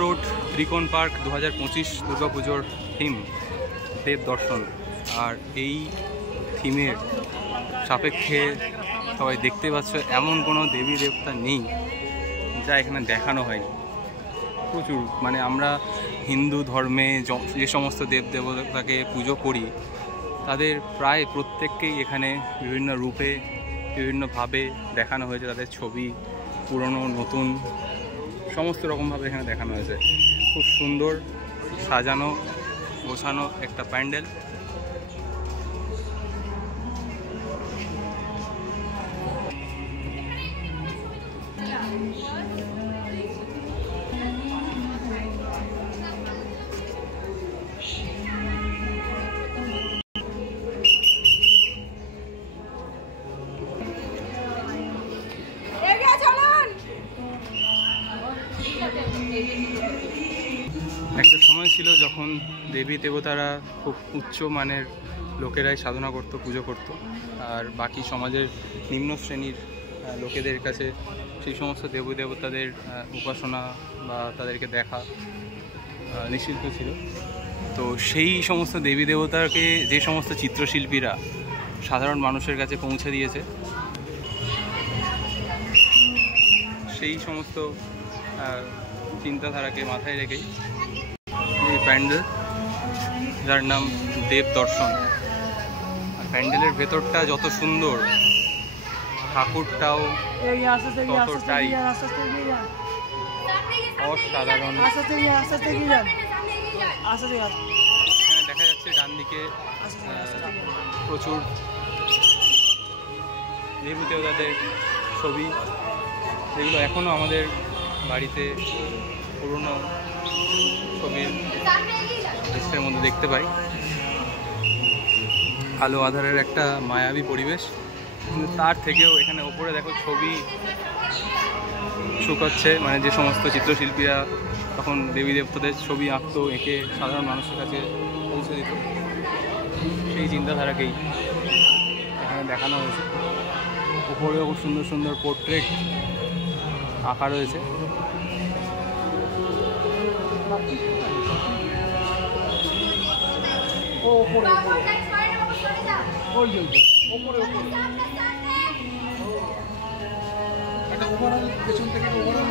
Road ত্রিকোণ park 2025 দুর্গাপুজোর theme দেব দর্শন। আর এই থিমের সাপেক্ষে সবাই দেখতে পাচ্ছ এমন কোনো দেবী দেবতা নেই যা এখানে দেখানো হয়নি। প্রচুর, মানে আমরা হিন্দু ধর্মে যে সমস্ত দেব দেবতাকে পুজো করি তাদের প্রায় প্রত্যেককেই এখানে বিভিন্ন রূপে বিভিন্নভাবে দেখানো হয়েছে। তাদের ছবি পুরনো নতুন সমস্ত রকমভাবে এখানে দেখানো হয়েছে। খুব সুন্দর সাজানো গোছানো একটা প্যান্ডেল। একটা সময় ছিল যখন দেবী দেবতারা খুব উচ্চ মানের লোকেরাই সাধনা করত, পুজো করত, আর বাকি সমাজের নিম্ন শ্রেণীর লোকেদের কাছে সেই সমস্ত দেবী দেবতাদের উপাসনা বা তাদেরকে দেখা নিষিদ্ধ ছিল। তো সেই সমস্ত দেবী দেবতাকে যে সমস্ত চিত্রশিল্পীরা সাধারণ মানুষের কাছে পৌঁছে দিয়েছে, সেই সমস্ত চিন্তাধারাকে মাথায় রেখেই এই প্যান্ডেল, যার নাম দেব দর্শন। আর প্যান্ডেলের ভেতরটা যত সুন্দর, ঠাকুরটাও ততটাই অসাধারণ। এখানে দেখা যাচ্ছে ডান দিকে প্রচুর দেবী দেবতাদের ছবি, যেগুলো এখনও আমাদের বাড়িতে পুরনো ছবির লিস্টের মধ্যে দেখতে পাই। আলো আধারের একটা মায়াবী পরিবেশ, কিন্তু তার থেকেও এখানে ওপরে দেখো ছবি শুকাচ্ছে, মানে যে সমস্ত চিত্রশিল্পীরা তখন দেবী দেবতাদের ছবি আঁকতো, এঁকে সাধারণ মানুষের কাছে পৌঁছে দিত, সেই চিন্তাধারাকেই এখানে দেখানো হয়েছে। উপরেও খুব সুন্দর সুন্দর পোর্ট্রেট আঁকা রয়েছে। একটা ওভারঅল পেছন থেকে ওভারঅল